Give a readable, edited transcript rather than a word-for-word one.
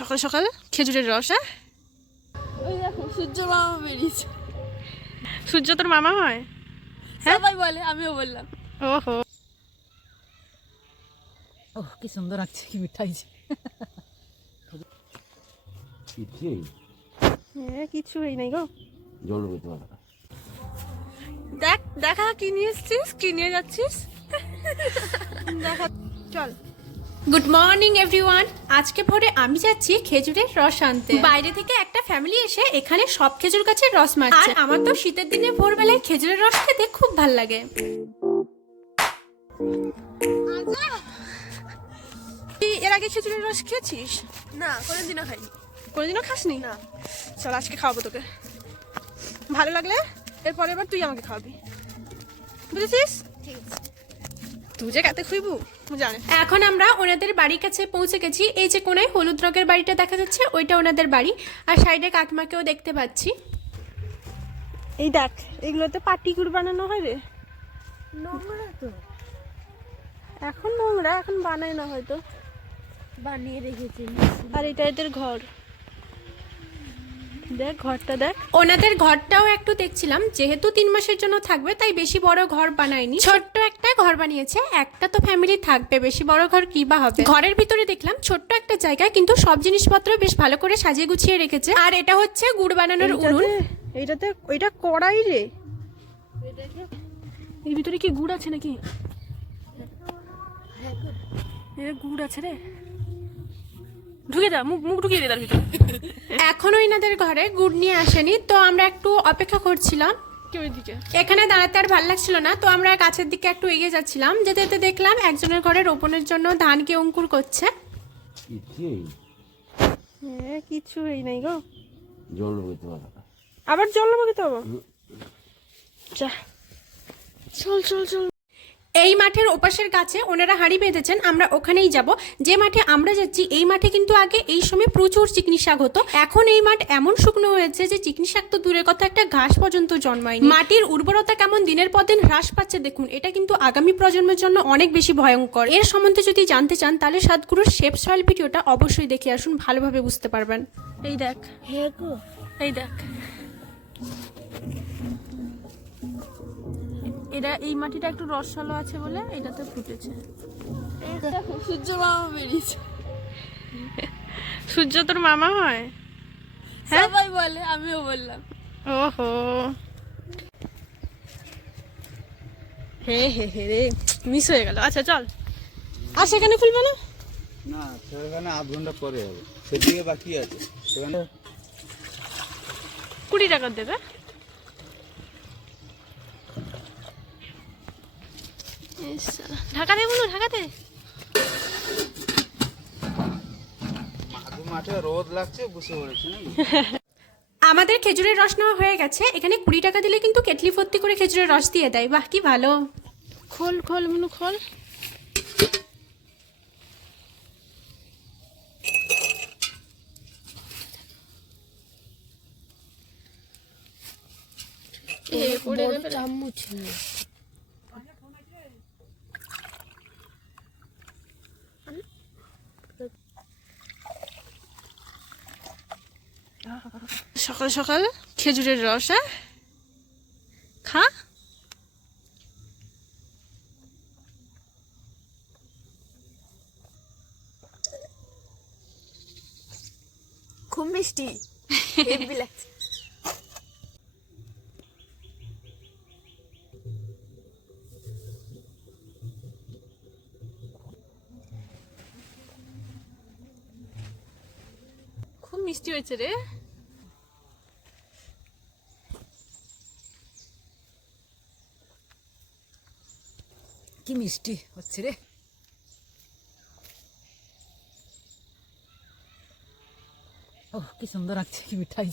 সকাল সকাল খেজুরের রস। হ্যাঁ, ওই দেখো সূর্য মামা বেরিয়েছে। সূর্য তোর মামা হয়? হ্যাঁ, সবাই বলে, আমিও বললাম। ওহো, ওহ কি সুন্দর লাগছে, কি মিঠাই। কিছু এই নাই গো। জল বইতে পারে। দেখ দেখা কি নিয়ে এসছিস, কি নিয়ে যাচ্ছিস দেখা, চল। Good morning everyone. আজকে ভোরে আমি যাচ্ছি খেজুরের রস আনতে। বাইরে থেকে একটা ফ্যামিলি এসে এখানে সব খেজুর গাছের রস মারছে। আর আমার তো শীতের দিনে ভোরবেলায় খেজুরের রস খেতে খুব ভাল লাগে। তুই এর আগে খেজুরের রস খেয়েছিস? না, কোনোদিনও খাইনি। কোনোদিনও খাসনি? না। চল আজকে খাওয়াবো তোকে, ভালো লাগলে এরপরে এবার তুই আমাকে খাওয়াবি, বুঝেছিস? ঠিক আছে। তুই যে কাতে খুইবু জানে। এখন আমরা ওনাদের বাড়ির কাছে পৌঁছে গেছি। এই যে কোনায় হলুদ রঙের বাড়িটা দেখা যাচ্ছে, ওইটা ওনাদের বাড়ি। আর সাইডে কাকিমাকেও দেখতে পাচ্ছি। এই দেখ, এগুলোতে পাটিগুড় বানানো হয় রে। নোংরা তো এখন নোংরা, এখন বানায় না হয়তো। বানিয়ে রেখেছে। আর এটা এদের ঘর, দেখ ঘরটা দেখ। ওনাদের ঘরটাও একটু দেখছিলাম, যেহেতু 3 মাসের জন্য থাকবে তাই বেশি বড় ঘর বানায়নি, ছোট্ট একটা ঘর বানিয়েছে। একটা তো ফ্যামিলি থাকবে, বেশি বড় ঘর কি বা হবে। ঘরের ভিতরে দেখলাম ছোট্ট একটা জায়গা, কিন্তু সব জিনিসপত্র বেশ ভালো করে সাজিয়ে গুছিয়ে রেখেছে। আর এটা হচ্ছে গুড় বানানোর উনুন। এইটাতে ওইটা কড়াই রে। এর ভিতরে কি গুড় আছে নাকি? এর গুড় আছে রে, ঢুকে যা, মুখ মুখ ঢুকিয়ে দে তার ভিতরে। এখনো এনাদের ঘরে গুড় নিয়ে আসেনি, তো আমরা একটু অপেক্ষা করছিলাম। কি ওইদিকে? এখানে দাঁড়াতে আর ভালো লাগছিল না, তো আমরা গাছের দিকে একটু এগিয়ে যাচ্ছিলাম। যেতে যেতে দেখলাম একজনের ঘরে রোপণের জন্য ধানকে অঙ্কুর করছে। কিছু এই নাই গো। জল বইতে পারে। আবার জল নেবো তো? যা, চল চল চল। এই মাঠের ওপাশের গাছে ওনারা হাঁড়ি বেঁধেছেন, আমরা ওখানেই যাব। যে মাঠে আমরা যাচ্ছি এই মাঠে কিন্তু আগে এই সময় প্রচুর চিকনি শাক হতো। এখন এই মাঠ এমন শুকনো হয়েছে যে চিকনি শাক তো দূরের কথা, একটা ঘাস পর্যন্ত জন্মায়নি। মাটির উর্বরতা কেমন দিনের পর দিন হ্রাস পাচ্ছে দেখুন। এটা কিন্তু আগামী প্রজন্মের জন্য অনেক বেশি ভয়ঙ্কর। এর সম্বন্ধে যদি জানতে চান তাহলে সাতগুরুর শেপ সয়েল ভিডিওটা অবশ্যই দেখে আসুন, ভালোভাবে বুঝতে পারবেন। এই দেখ, হ্যাঁ গো, এই দেখ, এটা এই মাটিটা একটু রসালো আছে বলে এটাতে ফুটেছে। দেখো সূর্য মামা বেরিয়েছে। সূর্য তোর মামা হয়? হ্যাঁ, সবাই বলে, আমিও বললাম। ওহো, হে হে হে রে, মিস হয়ে গেল। আচ্ছা চল, আর সেখানে খুলবে না? না, সেখানে আধ ঘন্টা পরে হবে, সেদিকে বাকি আছে। সেখানে 20 টাকা দেবে। ঢাকাতে বলো, ঢাকাতে। মাঠে রোদ লাগছে, বসে পড়েছে নাকি? আমাদের খেজুরের রস নেওয়া হয়ে গেছে। এখানে 20 টাকা দিলে কিন্তু কেটলি ভর্তি করে খেজুরের রস দিয়ে দেয়। বাহ কি ভালো। খোল খোল মনু খোল। চামচ সকাল সকাল খেজুরের রস। হ্যাঁ, খা। খুব মিষ্টি, হেভি লাগছে। খুব মিষ্টি হয়েছে রে। কি মিষ্টি হচ্ছে রে। ওহ কি সুন্দর লাগছে, কি মিঠাই।